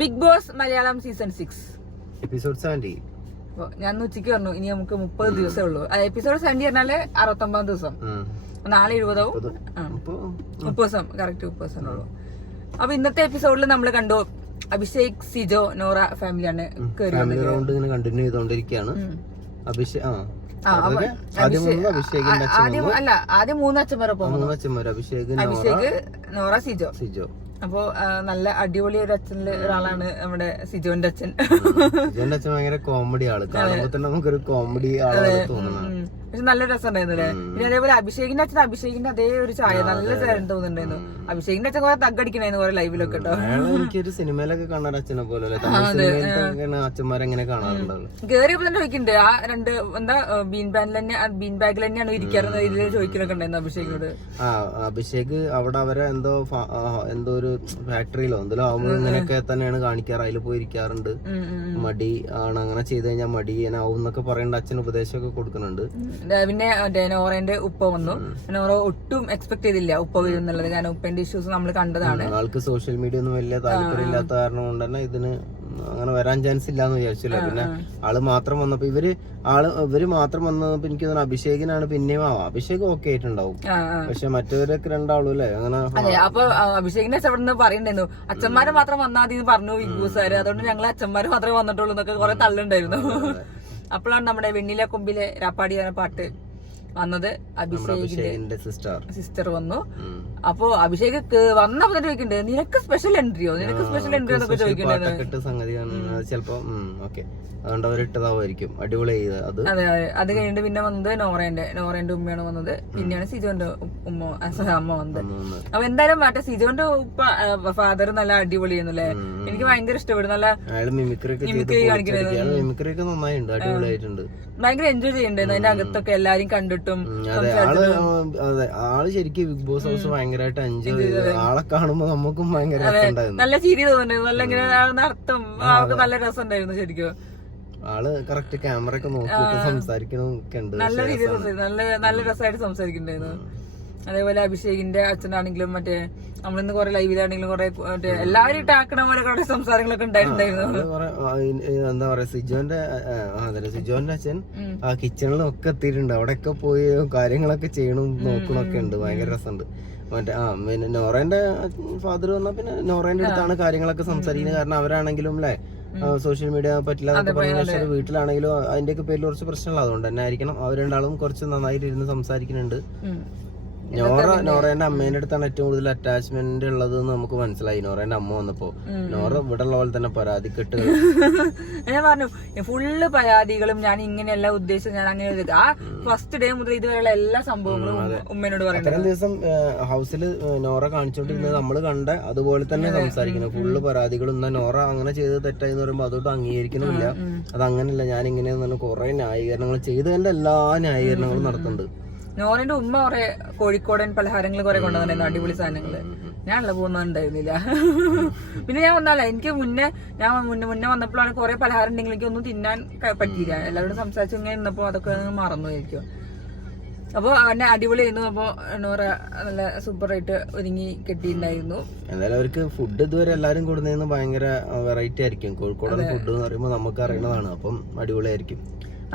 Big Boss Malayalam season 6 episode 70. ഞാൻ ഉച്ചയ്ക്ക് പറഞ്ഞു ഇനി നമുക്ക് 30 ദിവസമേ ഉള്ളൂ. എപ്പിസോഡ് 70 പറഞ്ഞാല് 69 ദിവസം. നാളെ 70 30 ദിവസം കറക്റ്റ് 30 ദിവസം ഉള്ളൂ. അപ്പൊ ഇന്നത്തെ എപ്പിസോഡിൽ നമ്മൾ കണ്ടു അഭിഷേക്, സിജോ, നോറ ഫാമിലിയാണ് കണ്ടിന്യൂ ചെയ്തോണ്ടിരിക്കുകയാണ്. ആദ്യം 3 അച്ഛന്മാരെ അഭിഷേക്, നോറ, സിജോ. അപ്പൊ നല്ല അടിപൊളി ഒരു അച്ഛനില് ഒരാളാണ് നമ്മുടെ സിജോന്റെ അച്ഛൻ. സിജോന്റെ അച്ഛൻ ഭയങ്കര കോമഡി ആള്, കാണുമ്പോ തന്നെ നമുക്കൊരു കോമഡി ആളാണ് തോന്നുന്നത്. പക്ഷെ നല്ല രസമുണ്ടായിരുന്നു അല്ലേ. പിന്നെ അതേപോലെ അഭിഷേകിന്റെ അച്ഛൻ അഭിഷേകിന്റെ അതേ ഒരു ചായ നല്ല ചേട്ടൻ തോന്നുന്നുണ്ടായിരുന്നു. അഭിഷേകിന്റെ അച്ഛൻ കുറെ തగ్గടിക്കണായിരുന്നു കുറെ ലൈവിലൊക്കെ കേട്ടോ. എനിക്കൊരു സിനിമയിലൊക്കെ കാണാൻ അച്ഛനെ പോലെ അച്ഛന്മാരെങ്ങനെ കാണാറുണ്ടാവും. കേറിയപ്പോ തന്നെ ചോദിക്കുന്നുണ്ട് ആ രണ്ട് എന്താ ബീൻ ബാഗിൽ തന്നെയാണ് ഇരിക്കാറുണ്ട് ഇതിൽ ചോദിക്കലൊക്കെ ഉണ്ടായിരുന്നു അഭിഷേകിനോട്. അഭിഷേക് അവിടെ അവരെ എന്തോ ഒരു ഫാക്ടറിയിലോ എന്തോ ആവുമ്പോൾ ഇങ്ങനെയൊക്കെ തന്നെയാണ് കാണിക്കാറ്. അതിൽ പോയി ഇരിക്കാറുണ്ട്. മടി ആണ്, അങ്ങനെ ചെയ്ത് കഴിഞ്ഞാൽ മടിയനാവും എന്നൊക്കെ പറയേണ്ട അച്ഛൻ ഉപദേശമൊക്കെ കൊടുക്കുന്നുണ്ട്. പിന്നെ നോറേന്റെ ഉപ്പ വന്നു. നോറ ഒട്ടും എക്സ്പെക്ട് ചെയ്തില്ല ഉപ്പ വരും എന്നുള്ളത്. കാരണം ഉപ്പന്റെ ഇഷ്യൂസ് നമ്മൾ കണ്ടതാണ്. ആൾക്ക് സോഷ്യൽ മീഡിയ ഒന്നും വലിയ താല്പര്യമില്ലാത്ത കാരണം കൊണ്ട് തന്നെ ഇതിന് അങ്ങനെ വരാൻ ചാൻസ് ഇല്ലാന്ന് വിചാരിച്ചില്ല. പിന്നെ ആള് മാത്രം വന്നപ്പോ ഇവര് മാത്രം വന്നപ്പോ എനിക്ക് തോന്നുന്നു അഭിഷേകിനാണ് പിന്നെയും അഭിഷേക് ഓക്കെ ആയിട്ടുണ്ടാവും. പക്ഷെ മറ്റവരൊക്കെ രണ്ടാളും അല്ലേ അങ്ങനെ. അതെ, അപ്പൊ അഭിഷേകിന്റെ അവിടെ നിന്ന് പറയണ്ടായിരുന്നു അച്ഛന്മാരെ മാത്രം വന്നാൽ മതി എന്ന് പറഞ്ഞു ബിഗ് ബോസുകാര്. അതുകൊണ്ട് ഞങ്ങൾ അച്ഛന്മാര് മാത്രമേ വന്നിട്ടുള്ളൂ എന്നൊക്കെ കുറെ തള്ളുണ്ടായിരുന്നു. അപ്പോഴാണ് നമ്മുടെ വെണ്ണില കൊമ്പിലെ രാപ്പാടി എന്ന പാട്ട് വന്നത്. അഭിഷേകിന്റെ സിസ്റ്റർ വന്നു. അപ്പൊ അഭിഷേക് വന്നപ്പോ തന്നെ ചോദിക്കണ്ടേ നിനക്ക് സ്പെഷ്യൽ എൻട്രിയോ എന്നൊക്കെ ചോദിക്കണ്ടായിരുന്നു. ചിലപ്പോ അതുകൊണ്ട് അവരിട്ടതാവായിരിക്കും അടിപൊളി ചെയ്ത് അത്. അതെ അതെ. അത് കഴിഞ്ഞിട്ട് പിന്നെ വന്നത് നോറേന്റെ ഉമ്മയാണ് വന്നത്. പിന്നെയാണ് സിജോന്റെ അമ്മ വന്നത്. അപ്പൊ എന്തായാലും മറ്റേ സിജോന്റെ ഫാദർ നല്ല അടിപൊളിയായിരുന്നു അല്ലേ. എനിക്ക് ഭയങ്കര ഇഷ്ടപ്പെടും. നല്ല മിമിക്രി കാണിക്കുന്നത് ഭയങ്കര എൻജോയ് ചെയ്യണ്ടായിരുന്നു. അതിന്റെ അകത്തൊക്കെ എല്ലാരും കണ്ടിട്ടും. അതെ, ആള് ശരിക്കും ബിഗ് ബോസ് ഹൗസ് ഭയങ്കരമായിട്ട് എൻജോയ് ചെയ്ത് ആളെ കാണുമ്പോ നമുക്കും ഭയങ്കര നല്ല ചിരി തോന്നുന്നു. നല്ല ഇങ്ങനെ നടത്തും ആൾക്ക് നല്ല രസം ഉണ്ടായിരുന്നു ശരിക്കും. ആള് കറക്റ്റ് ക്യാമറ ഒക്കെ നോക്കിയിട്ട് സംസാരിക്കുന്നൊക്കെ ഉണ്ട്. നല്ല രീതിയിൽ നല്ല രസമായിട്ട് സംസാരിക്കുന്നുണ്ടായിരുന്നു. അതേപോലെ അഭിഷേകിന്റെ അച്ഛനാണെങ്കിലും മറ്റേ നമ്മളിന്ന് കുറെ ലൈവിലാണെങ്കിലും കുറെ മറ്റേ എല്ലാവരും ഇട്ടാക്കണ പോലെ കുറെ സംസാരങ്ങളൊക്കെ ഉണ്ടായിട്ടുണ്ടായിരുന്നു. എന്താ പറയാ സിജോന്റെ അച്ഛൻ ആ കിച്ചണിലൊക്കെ എത്തിയിട്ടുണ്ട്. അവിടെയൊക്കെ പോയി കാര്യങ്ങളൊക്കെ ചെയ്യണം നോക്കണൊക്കെ ഉണ്ട്. ഭയങ്കര രസമുണ്ട്. മറ്റേ പിന്നെ നോറേന്റെ ഫാദർ വന്നാൽ പിന്നെ നോറേന്റെ അടുത്താണ് കാര്യങ്ങളൊക്കെ സംസാരിക്കുന്നത്. കാരണം അവരാണെങ്കിലും അല്ലെ സോഷ്യൽ മീഡിയ പറ്റില്ലാതെ പറഞ്ഞ വീട്ടിലാണെങ്കിലും അതിന്റെയൊക്കെ പേരിൽ കുറച്ച് പ്രശ്നങ്ങൾ. അതുകൊണ്ട് തന്നെ ആയിരിക്കണം അവർ രണ്ടാളും കുറച്ച് നന്നായിട്ട് ഇരുന്ന് സംസാരിക്കുന്നുണ്ട്. നോറേന്റെ അമ്മേന്റെ അടുത്താണ് ഏറ്റവും കൂടുതൽ അറ്റാച്ച്മെന്റ് ഉള്ളത് നമുക്ക് മനസ്സിലായി നോറേന്റെ അമ്മ വന്നപ്പോ. നോറ ഇവിടെ ഉള്ള പോലെ തന്നെ പരാതിക്കെട്ട് ഞാൻ പറഞ്ഞു ഫുള്ള് പരാതികളും ഞാൻ ഇങ്ങനെയല്ല ഉദ്ദേശിച്ചത്. ഞാൻ അങ്ങനെ ആ ഫസ്റ്റ് ഡേ മുതൽ ഇതുവരെയുള്ള എല്ലാ സംഭവങ്ങളും ഉമ്മേനോട് പറയുന്നത്. അത്രയും ദിവസം ഹൗസിൽ നോറ കാണിച്ചോണ്ടിരുന്നത് നമ്മള് കണ്ട അതുപോലെ തന്നെ സംസാരിക്കുന്നു. ഫുള്ള് പരാതികളും. എന്നാ നോറ അങ്ങനെ ചെയ്ത് തെറ്റായി എന്ന് പറയുമ്പോ അതോട്ട് അംഗീകരിക്കുന്നില്ല. അത് അങ്ങനെയല്ല ഞാൻ ഇങ്ങനെയെന്ന് കുറെ ന്യായീകരണങ്ങൾ ചെയ്തതിന്റെ എല്ലാ ന്യായീകരണങ്ങളും നടത്തുന്നുണ്ട്. നോറിന്റെ ഉമ്മ കുറെ കോഴിക്കോടൻ പലഹാരങ്ങൾ കുറെ കൊണ്ടുവന്നിരുന്നു, അടിപൊളി സാധനങ്ങള്. ഞാനുള്ള പോകുന്നുണ്ടായിരുന്നില്ല. പിന്നെ ഞാൻ വന്നാല എനിക്ക് മുന്നേ വന്നപ്പോഴാണ് കുറെ പലഹാരം ഉണ്ടെങ്കിൽ എനിക്കൊന്നും തിന്നാൻ പറ്റിയില്ല. എല്ലാവരോടും സംസാരിച്ചു ഇങ്ങനെ നിന്നപ്പോ അതൊക്കെ മറന്നു ആയിരിക്കും. അപ്പൊ എന്നെ അടിപൊളിയായിരുന്നു. അപ്പൊ നോറ നല്ല സൂപ്പറായിട്ട് ഒരുങ്ങി കെട്ടിയിട്ടുണ്ടായിരുന്നു. എന്തായാലും അവർക്ക് ഫുഡ് ഇതുവരെ എല്ലാരും കൊടുക്കുന്നതിന് ഭയങ്കര വെറൈറ്റി ആയിരിക്കും. കോഴിക്കോടൻ ഫുഡ് എന്ന് പറയുമ്പോൾ നമുക്ക് അറിയണതാണ്. അപ്പം അടിപൊളിയായിരിക്കും.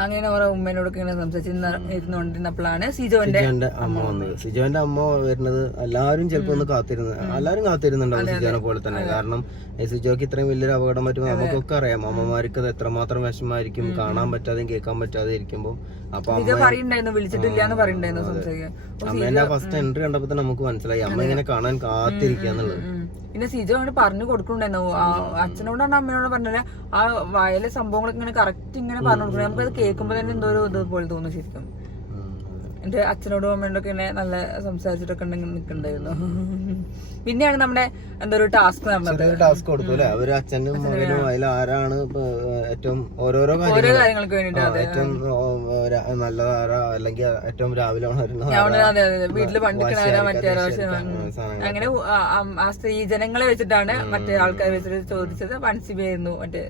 അങ്ങനെ ഓരോ ഉമ്മേനോടൊക്കെ ഇങ്ങനെ സംസാരിച്ചിരുന്നോണ്ടിരുന്നപ്പോഴാണ് സിജോന്റെ അമ്മ വന്നത്. സിജോന്റെ അമ്മ വരുന്നത് എല്ലാരും ചിലപ്പോ ഒന്ന് കാത്തിരുന്നുണ്ടാവും സിജോനെ പോലെ തന്നെ. കാരണം സിജോക്ക് ഇത്രയും വലിയൊരു അപകടം പറ്റുമ്പോൾ നമുക്കൊക്കെ അറിയാം അമ്മമാർക്ക് അത് എത്രമാത്രം വിഷമായിരിക്കും കാണാൻ പറ്റാതെയും കേൾക്കാൻ പറ്റാതെ ഇരിക്കുമ്പോൾ. അപ്പൊ അമ്മേന്റെ ഫസ്റ്റ് എൻട്രി കണ്ടപ്പോ തന്നെ നമുക്ക് മനസ്സിലായി അമ്മ ഇങ്ങനെ കാണാൻ കാത്തിരിക്കാന്നുള്ളത്. പിന്നെ സിജോ അങ്ങോട്ട് പറഞ്ഞു കൊടുക്കണ്ടായിരുന്നു. അച്ഛനോടാണ് അമ്മയോട് പറഞ്ഞത് ആ വയലെ സംഭവങ്ങളൊക്കെ ഇങ്ങനെ കറക്റ്റ് ഇങ്ങനെ പറഞ്ഞു കൊടുക്കണേ. നമുക്കത് കേൾക്കുമ്പോ തന്നെ എന്തോ ഒരു ഇതുപോലെ തോന്നുന്നു ശരിക്കും. എന്റെ അച്ഛനോടും അമ്മയോടൊക്കെ ഇങ്ങനെ നല്ല സംസാരിച്ചിട്ടൊക്കെ നിൽക്കണ്ടായിരുന്നു. പിന്നെയാണ് നമ്മുടെ എന്താ ഒരു ടാസ്ക് ടാസ്ക് കൊടുത്തു അല്ലെ. അവര് അച്ഛനും മകനും അതിൽ ആരാണ് ഏറ്റവും ഓരോരോ കാര്യങ്ങൾക്ക് വേണ്ടിട്ട് ഏറ്റവും നല്ലതാരാ അല്ലെങ്കിൽ ഏറ്റവും രാവിലെ വീട്ടില് പണ്ടിക്കണാരാ മറ്റേരാ. അങ്ങനെ ആ സ്ത്രീ ജനങ്ങളെ വെച്ചിട്ടാണ് മറ്റേ ആൾക്കാരെ വെച്ചിട്ട് ചോദിച്ചത്. പൺസിബിയായിരുന്നു. മറ്റേ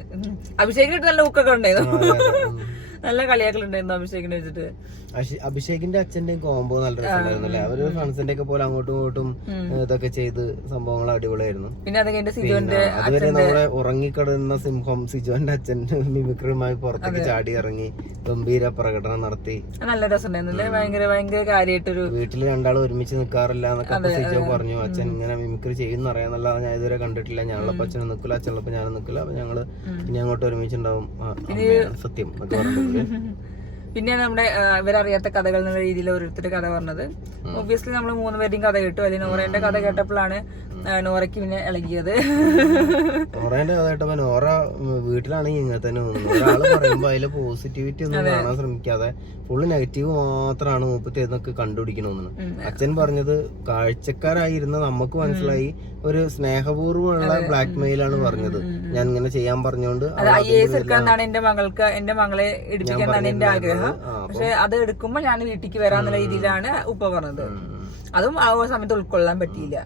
അഭിഷേകിന് നല്ല ലുക്കൊക്കെ ഉണ്ടായിരുന്നു. നല്ല കളിയാക്കലുണ്ടായിരുന്നു അഭിഷേകിനെ വെച്ചിട്ട്. അഭിഷേകിന്റെ അച്ഛന്റെയും കോംബോ നല്ല രസമുണ്ടായിരുന്നല്ലേ. അവര് ഫ്രണ്ട്സിന്റെ ഒക്കെ പോലെ അങ്ങോട്ടും ഇങ്ങോട്ടും ഇതൊക്കെ ചെയ്ത് സംഭവങ്ങൾ അടിപൊളിയായിരുന്നു. പിന്നെ അത് കഴിഞ്ഞ സിജോന്റെ അതുവരെ നമ്മളെ ഉറങ്ങിക്കിടന്ന സിംഹം സിജോന്റെ അച്ഛൻ മിമിക്രിയുമായി പുറത്തേക്ക് ചാടി ഇറങ്ങി ഗംഭീര പ്രകടനം നടത്തി. നല്ല രസമുണ്ടായിരുന്നല്ലേ. ഭയങ്കര കാര്യമായിട്ടൊരു വീട്ടില് രണ്ടാളും ഒരുമിച്ച് നിൽക്കാറില്ല എന്നൊക്കെ സിജോ പറഞ്ഞു. അച്ഛൻ ഇങ്ങനെ മിമിക്രി ചെയ്യുന്ന അറിയാന്നല്ലാതെ ഞാൻ ഇതുവരെ കണ്ടിട്ടില്ല. ഞങ്ങളപ്പോ അച്ഛനും നിൽക്കില്ല, അച്ഛനപ്പോ ഞാനും നിൽക്കില്ല, അപ്പൊ ഞങ്ങള് ഇനി അങ്ങോട്ട് ഒരുമിച്ചുണ്ടാവും, സത്യം ഒക്കെ പറഞ്ഞു. പിന്നെ നമ്മുടെ ഇവരറിയാത്ത കഥകൾ എന്നുള്ള രീതിയിൽ ഓരോരുത്തരുടെ കഥ പറഞ്ഞത്. ഒബ്വിയസ്ലി നമ്മൾ 3 പേരുടെയും കഥ കേട്ടു. അല്ലെങ്കിൽ നോറേന്റെ കഥ കേട്ടപ്പോഴാണ് നോറയ്ക്ക് പിന്നെ ഇളകിയത്. നോറേന്റെ കഥ കേട്ടപ്പോ നോറ വീട്ടിലാണെങ്കിൽ ഇങ്ങനെ തന്നെ തോന്നുന്നു. ഒരാള് പറയുമ്പോ അതിലെ പോസിറ്റിവിറ്റി ഒന്നും കാണാൻ ശ്രമിക്കാതെ ഫുള്ള് നെഗറ്റീവ് മാത്രമാണ് മൂപ്പത്തേന്നൊക്കെ കണ്ടുപിടിക്കണമെന്ന്. അച്ഛൻ പറഞ്ഞത് കാഴ്ചക്കാരായിരുന്ന നമുക്ക് മനസ്സിലായി ഒരു സ്നേഹപൂർവ്വമുള്ള ബ്ലാക്ക് മെയിലാണ് പറഞ്ഞത്. ഞാൻ ഇങ്ങനെ ചെയ്യാൻ പറഞ്ഞോണ്ട് IAS എടുക്കാന്നാണ് എന്റെ മകളെ എടുപ്പിക്കാന്നാണ് എന്റെ ആഗ്രഹം. പക്ഷെ അത് എടുക്കുമ്പോ ഞാൻ വീട്ടിലേക്ക് വരാന്നുള്ള രീതിയിലാണ് ഉപ്പ പറഞ്ഞത്. അതും ആ സമയത്ത് ഉൾക്കൊള്ളാൻ പറ്റിയില്ല.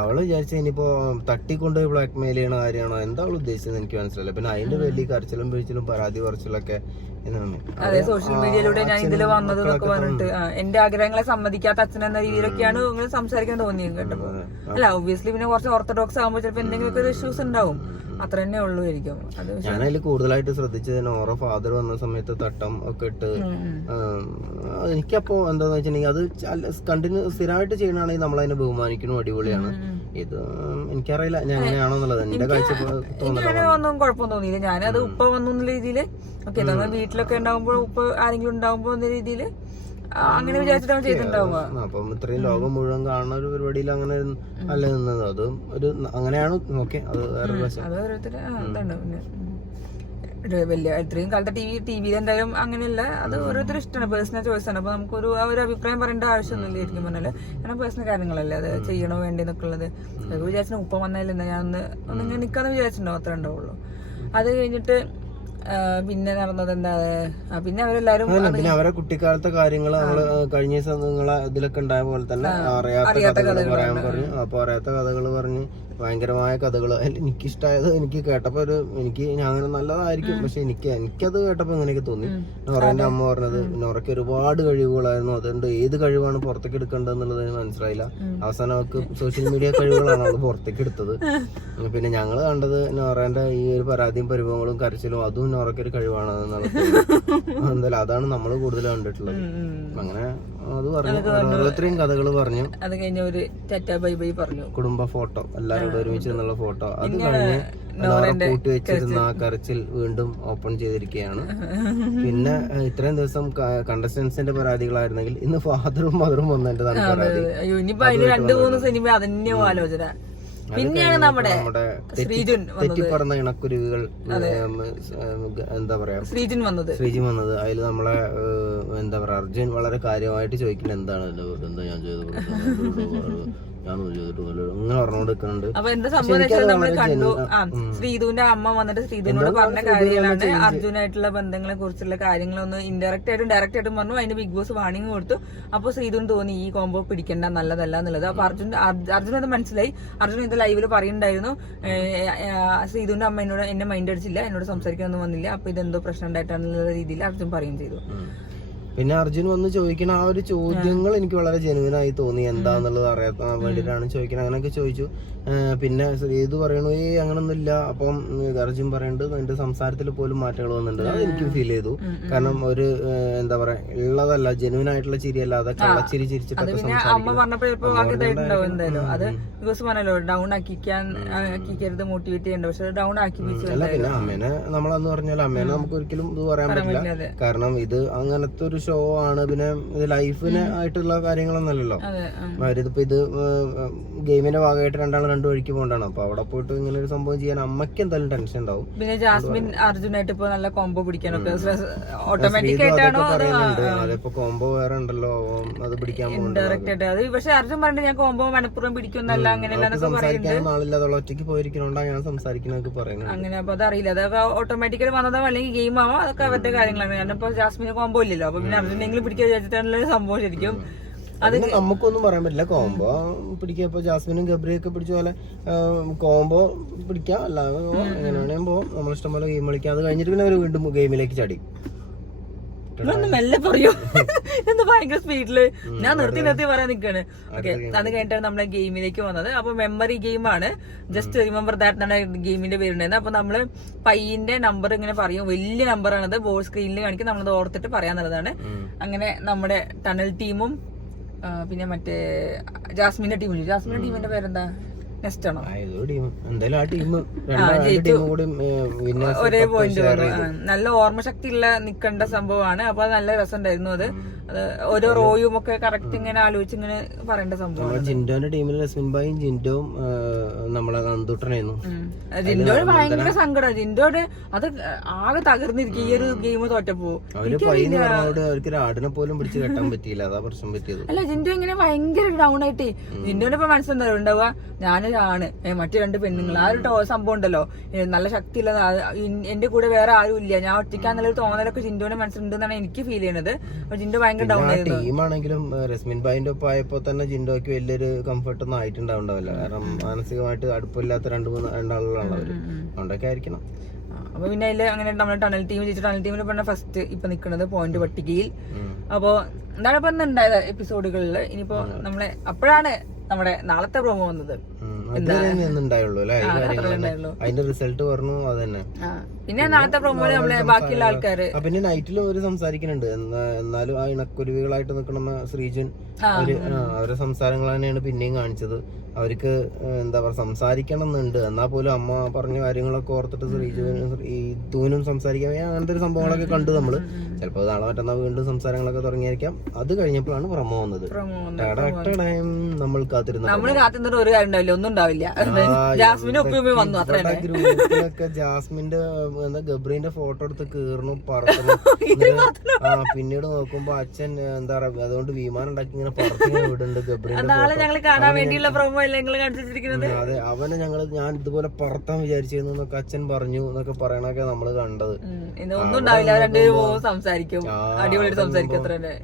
അവള് വിചാരിച്ച ഇനിയിപ്പോ തട്ടിക്കൊണ്ടുപോയി ബ്ലാക്ക് മെയിൽ ചെയ്യണ കാര്യമാണോ, എന്താ അവള് ഉദ്ദേശിച്ചത് എനിക്ക് മനസ്സിലായില്ല. പിന്നെ അതിന്റെ വലിയ കരച്ചിലും പിഴിച്ചിലും പരാതി പറച്ചിലൊക്കെ. അതെ, സോഷ്യൽ മീഡിയയിലൂടെ ഞാൻ ഇതിൽ വന്നത് എന്നൊക്കെ പറഞ്ഞിട്ട് എന്റെ ആഗ്രഹങ്ങളെ സമ്മതിക്കാത്ത അച്ഛൻ എന്ന രീതിയിലൊക്കെയാണ് നിങ്ങൾ സംസാരിക്കാൻ തോന്നിയത് കേട്ടപ്പോ. അല്ല ഒബ്വിയസ്ലി പിന്നെ കുറച്ച് ഓർത്തഡോക്സ് ആകുമ്പോൾ ചിലപ്പോ എന്തെങ്കിലുമൊക്കെ ഇഷ്യൂസ് ഉണ്ടാവും. അത്ര തന്നെ ഉള്ളൂ ആയിരിക്കും. ഞാനതിൽ കൂടുതലായിട്ട് ശ്രദ്ധിച്ചത് നോറ ഫാദർ വന്ന സമയത്ത് തട്ടം ഒക്കെ ഇട്ട്, എനിക്കപ്പോ എന്താന്ന് വെച്ചിട്ടുണ്ടെങ്കിൽ അത് സ്ഥിരമായിട്ട് ചെയ്യണാണെങ്കിൽ നമ്മളതിനെ ബഹുമാനിക്കണം, അടിപൊളിയാണ്. ഇത് എനിക്കറിയില്ല ഞാൻ എങ്ങനെയാണോന്നുള്ളത്. എന്റെ കാഴ്ച ഒന്നും കുഴപ്പമൊന്നും തോന്നിയില്ല. ഞാനത് ഉപ്പ വന്നു രീതിയില് ഓക്കെ, നമ്മൾ വീട്ടിലൊക്കെ ഉണ്ടാവുമ്പോൾ ഉപ്പ ആരെങ്കിലും ഉണ്ടാവുമ്പോ എന്ന രീതിയില് അങ്ങനെ വിചാരിച്ചിട്ടാണ് ചെയ്തിട്ടുണ്ടാവുക. അപ്പം ഇത്രയും ലോകം മുഴുവൻ കാണുന്ന ഒരു പരിപാടിയിൽ അങ്ങനെ അല്ല നിന്നത്. അത് ഒരു അങ്ങനെയാണ്. ഓക്കെ, അത് വേറെ അത് ഓരോരുത്തർ എന്താണ് പിന്നെ വലിയ ഇത്രയും കാലത്തെ ടി വിയിൽ എന്തായാലും അങ്ങനെയല്ല. അത് ഓരോരുത്തരും ഇഷ്ടമാണ്, പേഴ്സണൽ ചോയ്സ് ആണ്. അപ്പൊ നമുക്കൊരു ഒരു അഭിപ്രായം പറയേണ്ട ആവശ്യമൊന്നുമില്ല ആയിരിക്കും പറഞ്ഞാല്. കാരണം പേഴ്സണൽ കാര്യങ്ങളല്ലേ, അത് ചെയ്യണോ വേണ്ടെന്നൊക്കെ ഉള്ളത്. അതൊക്കെ വിചാരിച്ചാൽ ഉപ്പ വന്നാലെന്താ ഞാൻ ഒന്നിങ്ങനെ നിക്കാന്ന് വിചാരിച്ചിട്ടുണ്ടാവും, അത്ര ഉണ്ടാവുള്ളൂ. അത് കഴിഞ്ഞിട്ട് പിന്നെ നടന്നത് എന്താ, പിന്നെ അവരെല്ലാരും പിന്നെ അവരെ കുട്ടിക്കാലത്തെ കാര്യങ്ങള് നമ്മള് കഴിഞ്ഞ ദിവസം നിങ്ങളെ ഇതിലൊക്കെ ഉണ്ടായ പോലെ തന്നെ അറിയാത്ത കഥകൾ പറയാൻ പറഞ്ഞു. അപ്പൊ അറിയാത്ത കഥകൾ പറഞ്ഞ് ഭയങ്കരമായ കഥകൾ. എനിക്കിഷ്ടമായത് എനിക്ക് കേട്ടപ്പോ എനിക്ക് അങ്ങനെ നല്ലതായിരിക്കും, പക്ഷെ എനിക്കത് കേട്ടപ്പോ ഇങ്ങനെയൊക്കെ തോന്നി. നോറേന്റെ അമ്മ പറഞ്ഞത് നോറയ്ക്ക് ഒരുപാട് കഴിവുകളായിരുന്നു, അതുകൊണ്ട് ഏത് കഴിവാണ് പുറത്തേക്ക് എടുക്കേണ്ടതെന്നുള്ളത് മനസ്സിലായില്ല. അവസാനം അവർക്ക് സോഷ്യൽ മീഡിയ കഴിവുകളാണ് അവള് പുറത്തേക്ക് എടുത്തത്. പിന്നെ ഞങ്ങള് കണ്ടത് നോറേന്റെ ഈ ഒരു പരാതിയും പരിഭവങ്ങളും കരച്ചിലും അതും നോറയ്ക്കൊരു കഴിവാണ് എന്തായാലും അതാണ് നമ്മള് കൂടുതൽ കണ്ടിട്ടുള്ളത്. അങ്ങനെ അത് പറഞ്ഞു, ഓരോരുത്തരെയും കഥകൾ പറഞ്ഞു. അത് കഴിഞ്ഞ ഒരു ടാറ്റാ ബൈ ബൈ പറഞ്ഞു, കുടുംബ ഫോട്ടോ എല്ലാവരും ഒരുമിച്ച് നിന്നുള്ള ഫോട്ടോ. അത് കഴിഞ്ഞ് കൂട്ടി വെച്ചിരുന്ന ആ കരച്ചിൽ വീണ്ടും ഓപ്പൺ ചെയ്തിരിക്കുകയാണ്. പിന്നെ ഇത്രയും ദിവസം കണ്ടസ്റ്റൻസിന്റെ പരാതികളായിരുന്നെങ്കിൽ ഇന്ന് ഫാദറും മദറും വന്നതിന്റെതാണ് പരാതി. ഇനിയിപ്പോ അതിന് 2-3 സിനിമ അതന്നെ ആലോചന. പിന്നെയാണ് നമ്മുടെ തെറ്റിപ്പറന്ന ഇണക്കുരുവികൾ, എന്താ പറയാ, ശ്രീജിൻ വന്നത്. അതിൽ നമ്മളെ എന്താ പറയാ അർജുൻ വളരെ കാര്യമായിട്ട് ചോദിക്കുന്നത് എന്താണ് എന്താ ഞാൻ ചെയ്തത്, ഇങ്ങനെ പറഞ്ഞോണ്ടിരിക്കുന്നുണ്ട്. അപ്പൊ എന്താ സംഭവം നമ്മൾ കണ്ടു. ശ്രീധുവിന്റെ അമ്മ വന്നിട്ട് ശ്രീധുവിനോട് പറഞ്ഞ കാര്യങ്ങളാണ് അർജുനായിട്ടുള്ള ബന്ധങ്ങളെ കുറിച്ചുള്ള കാര്യങ്ങളൊന്ന് ഇൻഡയറക്റ്റ് ആയിട്ടും ഡയറക്റ്റ് ആയിട്ടും പറഞ്ഞു. അതിന് ബിഗ് ബോസ് വാണിംഗ് കൊടുത്തു. അപ്പൊ ശ്രീധുവിന് തോന്നി ഈ കോംബോ പിടിക്കേണ്ട, നല്ലതല്ല എന്നുള്ളത്. അപ്പൊ അർജുൻ അത് മനസ്സിലായി. അർജുൻ ഇത് ലൈവില് പറയുന്നുണ്ടായിരുന്നു, ശ്രീധുവിന്റെ അമ്മ എന്നെ മൈൻഡ് അടിച്ചില്ല, എന്നോട് സംസാരിക്കാനൊന്നും വന്നില്ല, അപ്പൊ ഇതെന്തോ പ്രശ്നം ഉണ്ടായിട്ടാണെന്നുള്ള രീതിയിൽ അർജുൻ പറയുകയും ചെയ്തു. പിന്നെ അർജുൻ വന്ന് ചോദിക്കണ ആ ഒരു ചോദ്യങ്ങൾ എനിക്ക് വളരെ ജെനുവിനായി തോന്നി. എന്താന്നുള്ളത് അറിയാൻ വേണ്ടിയിട്ടാണ് ചോദിക്കുന്നത്. അങ്ങനെയൊക്കെ ചോദിച്ചു. പിന്നെ ശ്രീതു പറയണു അങ്ങനൊന്നും ഇല്ല. അപ്പം അർജുൻ പറയുന്നുണ്ട് എന്റെ സംസാരത്തിൽ പോലും മാറ്റങ്ങൾ വന്നിട്ടുണ്ട്. അത് എനിക്ക് ഫീൽ ചെയ്തു. കാരണം ഒരു എന്താ പറയാ ഉള്ളതല്ല, ജെനുവിൻ ആയിട്ടുള്ള ചിരിയല്ലാതെ കള്ളച്ചിരി ചിരിച്ചിട്ടൊക്കെ ഡൗൺ ആക്കിക്കരുത്, മോട്ടിവേറ്റ് ചെയ്യണ്ട. പക്ഷെ ഡൗൺ ആക്കി. അല്ല, പിന്നെ അമ്മേനെ നമ്മളെന്ന് പറഞ്ഞാൽ അമ്മേനെ നമുക്ക് ഒരിക്കലും ഇത് പറയാൻ പറ്റില്ല. കാരണം ഇത് അങ്ങനത്തെ ഒരു ഷോ ആണ്. പിന്നെ ഇത് ലൈഫിന് ആയിട്ടുള്ള കാര്യങ്ങളൊന്നല്ലല്ലോ. ഇതിപ്പോ ഇത് ഗെയിമിന്റെ ഭാഗമായിട്ട് രണ്ടാളും 2 വഴിക്ക് പോകണ്ടാണ്. അപ്പൊ അവിടെ പോയിട്ട് ഇങ്ങനെ ഒരു സംഭവം ചെയ്യാൻ അമ്മയ്ക്ക് എന്തായാലും ടെൻഷൻ ഉണ്ടാവും. പിന്നെ ജാസ്മിൻ അർജുനായിട്ട് ഇപ്പൊ നല്ല കോംബോ പിടിക്കാനൊക്കെ ഓട്ടോമാറ്റിക് ആയിട്ടാണോ അതിപ്പോ കോംബോ വേറെ ഉണ്ടല്ലോ, അത് പിടിക്കാൻ പോകുന്നത്. പക്ഷെ അർജുൻ പറഞ്ഞിട്ട് ഞാൻ കോംബോ മനഃപൂർവ്വം പിടിക്കുന്നല്ല, അങ്ങനെയല്ല പറയുന്നത്. നാളില്ലാതെ ഒറ്റയ്ക്ക് പോയിരിക്കണോണ്ടാ ഞാൻ സംസാരിക്കുന്നൊക്കെ പറയുന്നത്. അങ്ങനെ അപ്പൊ അതറിയില്ല, അതൊക്കെ ഓട്ടോമാറ്റിക്കലി വന്നതോ അല്ലെങ്കിൽ ഗെയിം ആവോ, അതൊക്കെ അവരുടെ കാര്യങ്ങളാണ്. കാരണം ഇപ്പൊ ജാസ്മിന് കോംബോ ഇല്ലല്ലോ. അപ്പൊ പിന്നെ അർജുനെങ്കിലും പിടിക്കാൻ വിചാരിച്ചിട്ടാണല്ലോ സംഭവം. ശരിക്കും അത് നമുക്കൊന്നും പറയാൻ പറ്റില്ല. കോംബോ പിടിക്കുക, ഇപ്പൊ ജാസ്മിനും ഗബ്രിയൊക്കെ പിടിച്ച പോലെ കോംബോ പിടിക്കാം, അല്ലാതെ എങ്ങനെയാണെങ്കിൽ പോവാം. നമ്മളിഷ്ടം പോലെ ഗെയിം കളിക്കാം. അത് കഴിഞ്ഞിട്ട് പിന്നെ അവർ വീണ്ടും ഗെയിമിലേക്ക് ചടി. നിങ്ങളൊന്ന് മെല്ലെ പറയൂ. എന്താ ഭയങ്കര സ്പീഡില് ഞാൻ നിർത്തി പറയാൻ നിക്കാണ്. ഓക്കെ, അത് കഴിഞ്ഞിട്ടാണ് നമ്മളെ ഗെയിമിലേക്ക് വന്നത്. അപ്പൊ മെമ്മറി ഗെയിമാണ്. ജസ്റ്റ് റിമെമ്പർ ദാറ്റ് എന്നാണ് ഗെയിമിന്റെ പേരുണ്ടായിരുന്നത്. അപ്പൊ നമ്മള് പയ്യന്റെ നമ്പർ ഇങ്ങനെ പറയും. വലിയ നമ്പറാണത്, ബോർഡ് സ്ക്രീനിൽ കാണിക്കും. നമ്മളത് ഓർത്തിട്ട് പറയാന്നുള്ളതാണ്. അങ്ങനെ നമ്മുടെ ടണൽ ടീമും പിന്നെ മറ്റേ ജാസ്മിന്റെ ടീമില്ലേ, ജാസ്മിന്റെ ടീമിന്റെ പേരെന്താ, നെക്സ്റ്റ് ആണോ? എന്തായാലും ആ ടീം ഒരേ പോയിന്റ് വന്നു. നല്ല ഓർമ്മശക്തി ഉള്ള നിക്കേണ്ട സംഭവമാണ്. അപ്പൊ അത് നല്ല രസമുണ്ടായിരുന്നു. അത് ഓരോ റോയും ഒക്കെ കറക്റ്റ് ഇങ്ങനെ ആലോചിച്ച് ഇങ്ങനെ പറയേണ്ട സംഭവമാണ്. ജിൻഡോന്റെ ടീമിൽ റസ്മിൻ ഭായും ജിൻഡോയും നമ്മളെ നന്ദുട്ടനായിരുന്നു. ജിൻഡോന് ഭയങ്കര സങ്കടം. ജിൻഡോന് അത് ആകെ തകർന്നിരിക്കും ഈ ഒരു ഗെയിം തോറ്റപ്പോ. അവർക്ക് ആടിനെ പോലും പിടിച്ച് കെട്ടാൻ പറ്റിയില്ല, അതാ പ്രശ്നം പറ്റിയത്. അല്ല, ജിൻഡോ ഇങ്ങനെ ഭയങ്കര ഡൗൺ ആയിട്ട്. ജിൻഡോന്റെ ഇപ്പൊ മനസ്സിലെന്താ ഉണ്ടാവുക, ഞാനൊരാണ്, മറ്റു രണ്ട് പെണ്ണുങ്ങൾ, ആ ഒരു സംഭവം ഉണ്ടല്ലോ, നല്ല ശക്തിയില്ല, എന്റെ കൂടെ വേറെ ആരും ഇല്ല, ഞാൻ ഒറ്റയ്ക്കാന്നുള്ളൊരു തോന്നലൊക്കെ ജിൻഡോന്റെ മനസ്സിലുണ്ടെന്നാണ് എനിക്ക് ഫീൽ ചെയ്യുന്നത്. അപ്പൊ ജിൻഡോ ഭയങ്കര ഡൗൺ ആയിരുന്നു. ടീമാണെങ്കിലും റസ്മിൻ ഭായിന്റെ ഒപ്പം ആയപ്പോ തന്നെ ജിൻഡോക്ക് വലിയൊരു കംഫർട്ട് ഒന്നും ആയിട്ടുണ്ടാവില്ല. കാരണം മാനസികമായിട്ട് അടുപ്പില്ലാത്ത രണ്ടാളുകളാണ് അവര്, അതുകൊണ്ടൊക്കെ ആയിരിക്കണം. അപ്പൊ പിന്നെ അതില് അങ്ങനെ നമ്മുടെ ടണൽ ടീം ജയിച്ചു. ടണൽ ടീമിൽ പറഞ്ഞ ഫസ്റ്റ് ഇപ്പൊ നിക്കുന്നത് പോയിന്റ് പട്ടികയിൽ. അപ്പൊ എന്താണ് ഇപ്പൊ ഉണ്ടായത് എപ്പിസോഡുകളിൽ. ഇനിയിപ്പോ നമ്മളെ അപ്പോഴാണ് നമ്മുടെ നാളത്തെ പ്രൊമോ വന്നത്. അതിന്റെ റിസൾട്ട് പറഞ്ഞു. അത് തന്നെ. പിന്നെ നാളത്തെ പ്രൊമോയില് നമ്മളെ ബാക്കിയുള്ള ആൾക്കാര് പിന്നെ നൈറ്റിലും അവര് സംസാരിക്കുന്നുണ്ട്. എന്നാലും ആ ഇണക്കുരുവികളായിട്ട് നിൽക്കണ ശ്രീജൻ അവരുടെ സംസാരങ്ങൾ തന്നെയാണ് പിന്നെയും കാണിച്ചത്. അവർക്ക് എന്താ പറയാ സംസാരിക്കണം എന്നുണ്ട്, എന്നാ പോലും അമ്മ പറഞ്ഞ കാര്യങ്ങളൊക്കെ ഓർത്തിട്ട് ശ്രീജുനും സംസാരിക്കാൻ അങ്ങനത്തെ ഒരു സംഭവങ്ങളൊക്കെ കണ്ടു നമ്മള്. ചിലപ്പോ നാളെ മറ്റന്നാൾ വീണ്ടും സംസാരങ്ങളൊക്കെ തുടങ്ങിയിരിക്കാം. അത് കഴിഞ്ഞപ്പോഴാണ് പ്രൊമോ വന്നത്. നമ്മൾ കാത്തിരുന്നിട്ട് ഒരു കാര്യം ഉണ്ടാവില്ല, ഒന്നും ഉണ്ടാവില്ല. ഗ്രൂപ്പിലൊക്കെ ജാസ്മിന്റെ ഗബ്രീന്റെ ഫോട്ടോ എടുത്ത് കീറണം, പറത്തണം. പിന്നീട് നോക്കുമ്പോ അച്ഛൻ എന്താ പറയാ അതുകൊണ്ട് വിമാനം ഉണ്ടാക്കി ഇങ്ങനെ പറത്തിങ്ങനെ വിടുന്നുണ്ട് ഗബ്രീന്റെ. അതെ, അവനെ ഞാൻ ഇതുപോലെ പറത്താൻ വിചാരിച്ചിരുന്നു എന്നൊക്കെ അച്ഛൻ പറഞ്ഞു എന്നൊക്കെ പറയണൊക്കെ നമ്മള് കണ്ടത്.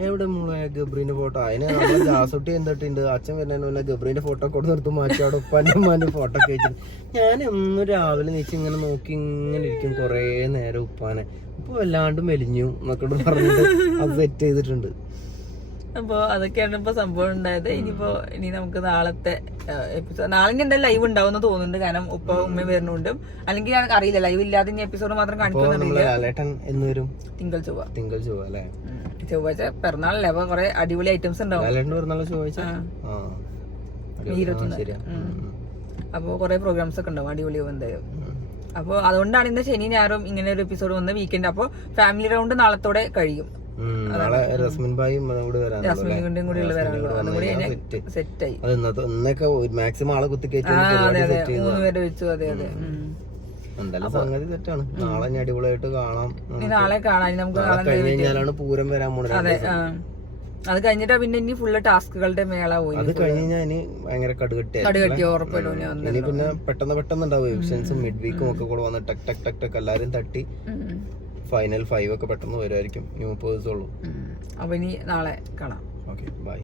എവിടെ മോളെ ഗബ്രീന്റെ ഫോട്ടോ? അതിന് നമ്മള് ജാസുട്ടി എന്തിട്ടുണ്ട്, അച്ഛൻ വരുന്നതിന് ഗബ്രീന്റെ ഫോട്ടോ കൊണ്ട് നിർത്തും മാറ്റി അവിടെ ഉപ്പാന്റെ ഉമ്മാന്റെ ഫോട്ടോ ഒക്കെ വെച്ചിട്ട് ഞാൻ എന്നും രാവിലെ നീച്ച് ഇങ്ങനെ നോക്കി ഇങ്ങനെ ഇരിക്കും കൊറേ നേരം ഉപ്പാനെ. ഇപ്പൊ വല്ലാണ്ട് മെലിഞ്ഞു എന്നൊക്കെ പറഞ്ഞിട്ട് അത് സെറ്റ് ചെയ്തിട്ടുണ്ട്. അപ്പൊ അതൊക്കെയാണ് ഇപ്പൊ സംഭവം ഉണ്ടായത്. ഇനി നമുക്ക് നാളത്തെ എപ്പിസോഡ്, നാളെ എന്തായാലും ലൈവ് ഉണ്ടാവുമെന്ന് തോന്നുന്നുണ്ട്. കാരണം ഉപ്പ ഉമ്മ വരുന്നുണ്ട്. അല്ലെങ്കിൽ ഞാൻ അറിയില്ല, ലൈവ് ഇല്ലാതെ ഇനി എപ്പിസോഡ് മാത്രം കാണിക്കുന്നില്ല. തിങ്കൾ ചൊവ്വ അല്ലെ, ചൊവ്വാഴ്ച പിറന്നാളല്ലേ. അപ്പൊ കൊറേ അടിപൊളി ഐറ്റംസ് ഉണ്ടാവും. അപ്പൊ കൊറേ പ്രോഗ്രാംസ് ഒക്കെ ഉണ്ടാവും, അടിപൊളിയാവും എന്തായാലും. അപ്പൊ അതുകൊണ്ടാണ് ഇന്ന് ശനി ഞായറും ഇങ്ങനെ ഒരു എപ്പിസോഡ് വന്ന് വീക്കെൻഡ്. അപ്പൊ ഫാമിലി റൗണ്ട് നാളത്തോടെ കഴിയും. റസ്മിൻ ഭായും കൂടി സെറ്റായി. മാക്സിമം ആളെ കുത്തിക്കയറ്റി വെച്ചു. അതെ അതെ, എന്തായാലും സംഗതി തെറ്റാണ്. നാളെ അടിപൊളിയായിട്ട് കാണാം. നാളെ കാണാൻ നമുക്ക് കഴിഞ്ഞാലാണ് പൂരം വരാൻ പോണത്. അതെ, അത് കഴിഞ്ഞിട്ടാ പിന്നെ ഇനി ഫുള്ള് ടാസ്കുകളുടെ മേള പോയി. അത് കഴിഞ്ഞാൽ ഇനി ഭയങ്കര കടുകട്ടി ഉറപ്പിടും. ഇനി പിന്നെ പെട്ടെന്ന് ഉണ്ടാവും എവിഷൻസും മിഡ് വീക്കും ഒക്കെ കൂടെ വന്ന് ടക് ടക് ടക് ടക് എല്ലാരും തട്ടി ഫൈനൽ 5 ഒക്കെ പെട്ടെന്ന് വരുമായിരിക്കും. 30 ദിവസമുള്ളൂ. അപ്പൊ ഇനി നാളെ കാണാം. Okay, by.